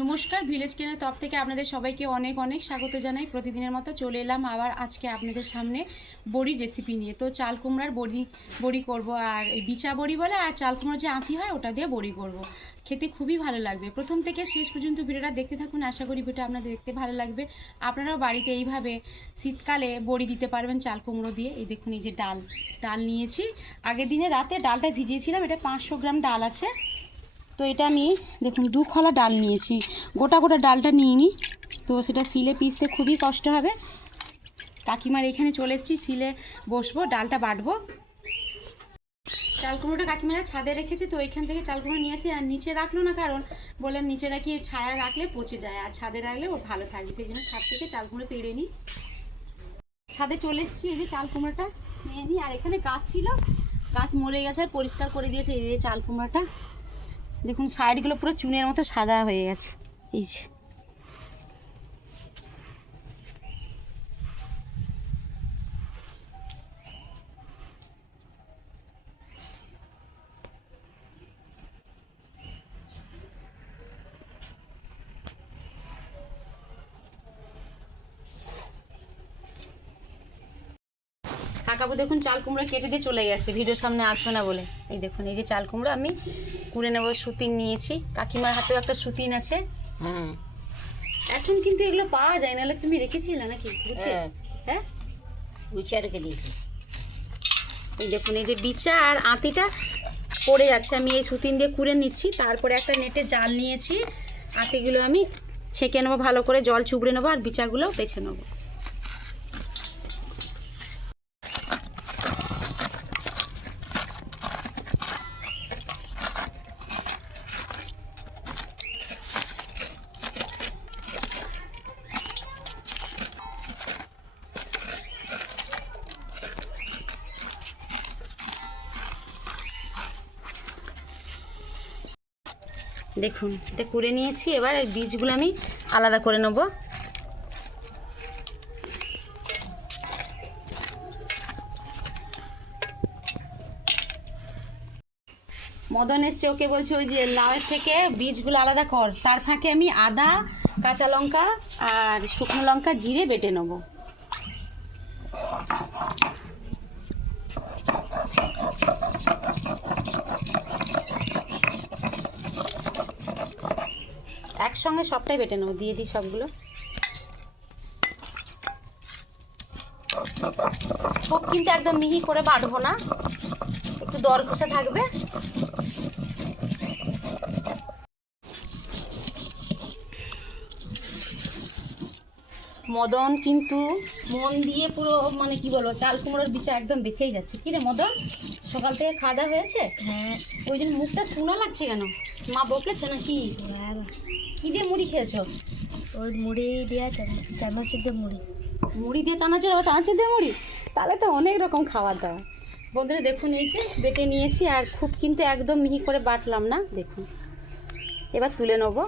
নমস্কার ভিলেজ কেনের তরফ থেকে আপনাদের সবাইকে অনেক অনেক স্বাগত জানাই। প্রতিদিনের মতো চলে এলাম আবার আজকে আপনাদের সামনে বড়ির রেসিপি নিয়ে। তো চাল কুমড়ার বড়ি বড়ি করব আর এই বিচা বড়ি বলে আর চাল কুমড়ার যে আঁতি হয় ওটা দিয়ে বড়ি করব। খেতে খুবই ভালো লাগবে। প্রথম থেকে শেষ পর্যন্ত ভিডিওটা দেখতে থাকুন। আশা করি ভিডিও আপনাদের দেখতে ভালো লাগবে। আপনারাও বাড়িতে এইভাবে শীতকালে বড়ি দিতে পারবেন চাল কুমড়ো দিয়ে। এই দেখুন এই যে ডাল ডাল নিয়েছি। আগের দিনে রাতে ডালটা ভিজিয়েছিলাম। এটা পাঁচশো গ্রাম ডাল আছে। তো এটা আমি দেখুন দু খলা ডাল নিয়েছি। গোটা গোটা ডালটা নিয়ে নিই তো সেটা সিলে পিসতে খুবই কষ্ট হবে। কাকিমার এখানে চলে এসেছি সিলে বসবো, ডালটা বাটবো। চাল কুমড়োটা কাকিমারা ছাদে রেখেছে, তো এখান থেকে চাল কুমড়ো নিয়ে আসি আর নিচে রাখল না কারণ বললেন নিচে রাখি, ছায়া রাখলে পচে যায় আর ছাদে রাখলে ও ভালো থাকবে, সেই জন্য ছাদ থেকে চাল কুমড়ো পেড়ে নিই। ছাদে চলে এসেছি, এই যে চাল কুমড়োটা নিয়ে নিই। আর এখানে গাছ ছিল, গাছ মরে গেছে আর পরিষ্কার করে দিয়েছে এই যে চাল কুমড়োটা। দেখুন সাইডগুলো পুরো চুনের মতো সাদা হয়ে গেছে। এই যে। কাকাবু দেখুন চাল কুমড়া কেটে দিয়ে চলে গেছে। ভিডিওর সামনে আসবে না বলে। এই দেখুন এই যে চাল কুমড়া আমি কুড়ে নেব সুতিন নিয়েছি। কাকিমার হাতেও একটা সুতিন আছে হ্যাঁ এখন কিন্তু এগুলো পাওয়া যায় নাহলে তুমি রেখেছিলে নাকি? বুঝছে হ্যাঁ। হ্যাঁ? গুছিয়ে রেখে দিয়েছি। এই দেখুন এই যে বিচা আর আঁতিটা পড়ে যাচ্ছে। আমি এই সুতিন দিয়ে কুড়ে নিচ্ছি। তারপরে একটা নেটে জাল নিয়েছি। আঁতিগুলো আমি ছেঁকে নেব ভালো করে জল চুবড়ে নেব আর বিচাগুলো বেছে নেব। দেখুন, এটা কুড়ে নিয়েছি, এবার বীজগুলো আমি আলাদা করে নেব। মদন এসছে, ওকে বলছে, ওই যে লাউয়ের থেকে বীজগুলো আলাদা কর, তার ফাঁকে আমি আদা, কাঁচা লঙ্কা আর শুকনো লঙ্কা জিরে বেটে নেব। একসঙ্গে সবটাই বেটে নেব দিয়ে দিই সবগুলো। খুব কিন্তু একদম মিহি করে বাটবো না। একটু দর ঘষা থাকবে। মদন কিন্তু মন দিয়ে পুরো মানে কি বলব চাল কুমড়োর বিচা একদম বেঁচেই যাচ্ছে। কি রে মদন? সকাল থেকে খাওয়া দাওয়া হয়েছে? হ্যাঁ। ওই জন্য মুখটা শুনো লাগছে কেন? মা বকেছে নাকি? কি দিয়ে মুড়ি খেয়েছো? ওই মুড়ি দিয়ে চামচ দিয়ে মুড়ি। মুড়ি দিয়ে চানাচুর আবার চানাচুর দিয়ে মুড়ি? তাহলে তো অনেক রকম খাবার দাওয়া। বন্ধুরা দেখুন এই যে বেটে নিয়েছি আর খুব কিন্তু একদম মিহি করে বাটলাম না দেখুন। এবার তুলে নেব।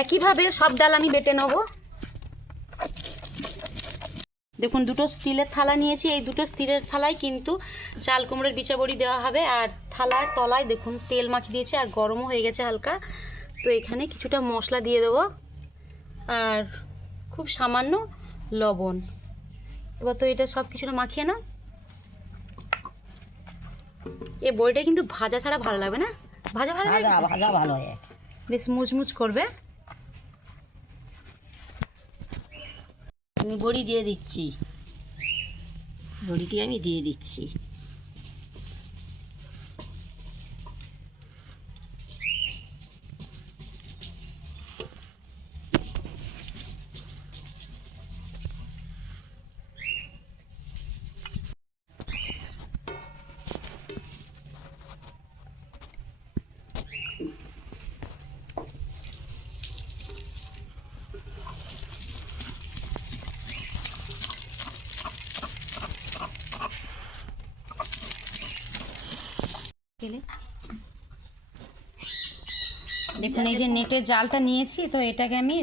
একইভাবে সব ডাল আমি বেটে নেব। দেখুন দুটো স্টিলের থালা নিয়েছি। এই দুটো স্টিলের থালায় কিন্তু চাল কুমড়োর বিচাবড়ি দেওয়া হবে। আর থালার তলায় দেখুন তেল মাখিয়ে দিয়েছে আর গরমও হয়ে গেছে হালকা। তো এখানে কিছুটা মশলা দিয়ে দেবো। আর খুব সামান্য লবণ। এবার তো এটা সব কিছুটা মাখিয়ে না এ বড়িটা কিন্তু ভাজা ছাড়া ভালো লাগবে না? ভাজা ভালো ভাজা ভালো হয়। বেশ মুচমুচ করবে। আমি বড়ি দিয়ে দিচ্ছি। বড়িটি আমি দিয়ে দিচ্ছি। দেখুন, এই যে নেটের জালটা নিয়েছি, তো এটাকে আমি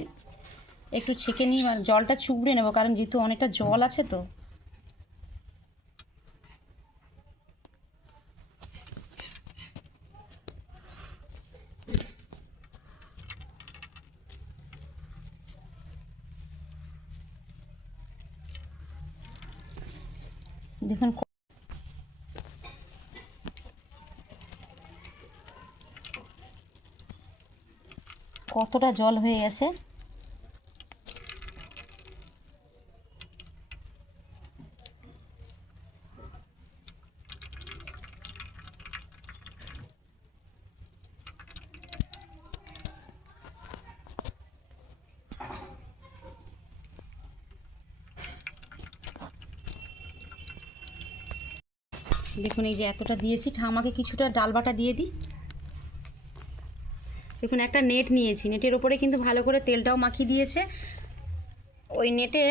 একটু ছেঁকে নিই মানে জলটা চুবড়ে নেব, কারণ যেহেতু অনেকটা জল আছে তো। দেখুন ক- কতটা জল হয়ে গেছে? দেখুন, এই যে এতটা দিয়েছি ঠামাকে কিছুটা ডাল বাটা দিয়ে দিই। দেখুন, একটা নেট নিয়েছি। নেটের ওপরে কিন্তু ভালো করে তেলটাও মাখিয়ে দিয়েছে। ওই নেটে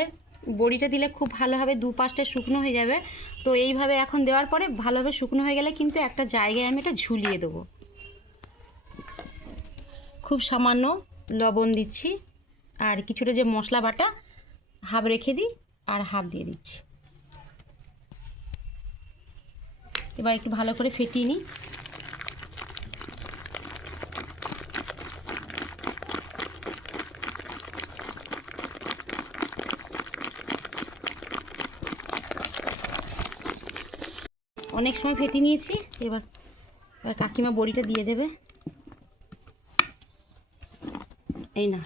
বড়িটা দিলে খুব ভালোভাবে দু পাশটা শুকনো হয়ে যাবে। তো এইভাবে এখন দেওয়ার পরে ভালোভাবে শুকনো হয়ে গেলে কিন্তু একটা জায়গায় আমি এটা ঝুলিয়ে দেবো। খুব সামান্য লবণ দিচ্ছি, আর কিছুটা যে মশলা বাটা হাফ রেখে দিই, আর হাফ দিয়ে দিচ্ছি। এবার একটু ভালো করে ফেটিয়ে নিই। অনেক সময় ফেটে নিয়েছি। এবার এবার কাকিমা বড়িটা দিয়ে দেবে। এই না।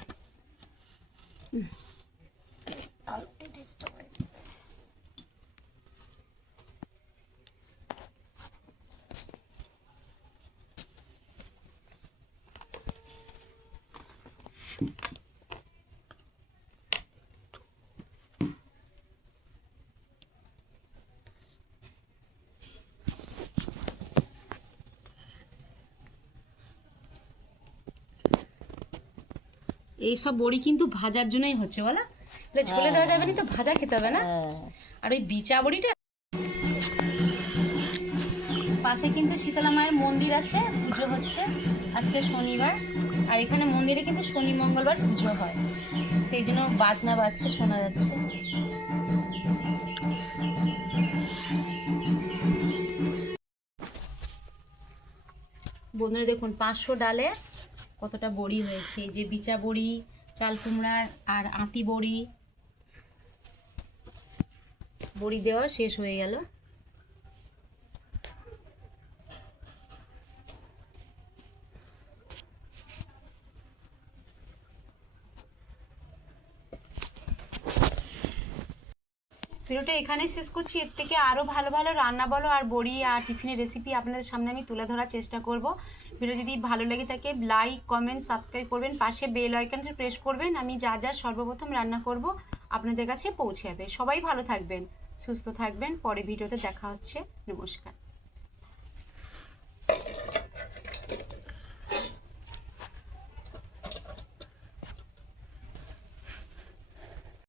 এই সব বড়ি কিন্তু ভাজার জন্যই হচ্ছে বলা? তাহলে ঝোলে দেওয়া যাবে না তো ভাজা খেতে হবে না? আর ওই বিচা বড়িটা? পাশে কিন্তু শীতলা মায়ের মন্দির আছে পুজো হচ্ছে আজকে শনিবার। আর এখানে মন্দিরে কিন্তু শনি মঙ্গলবার পুজো হয়। সেই জন্য বাজনা বাজছে শোনা যাচ্ছে। বন্ধুরা দেখুন পাঁচশো ডালে কতটা বড়ি হয়েছে? যে বিচা বড়ি, চাল কুমড়ার আর আঁতি বড়ি। বড়ি দেওয়া শেষ হয়ে গেল। ভিডিওটা এখানেই শেষ করছি। এর থেকে আরও ভালো ভালো রান্না বলো আর বড়ি আর টিফিনের রেসিপি আপনাদের সামনে আমি তুলে ধরার চেষ্টা করব। ভিডিও যদি ভালো লেগে থাকে লাইক কমেন্ট সাবস্ক্রাইব করবেন। পাশে বেল আইকনটা প্রেস করবেন। আমি যা যা সর্বপ্রথম রান্না করব আপনাদের কাছে পৌঁছে যাবে। সবাই ভালো থাকবেন, সুস্থ থাকবেন। পরে ভিডিওতে দেখা হচ্ছে। নমস্কার।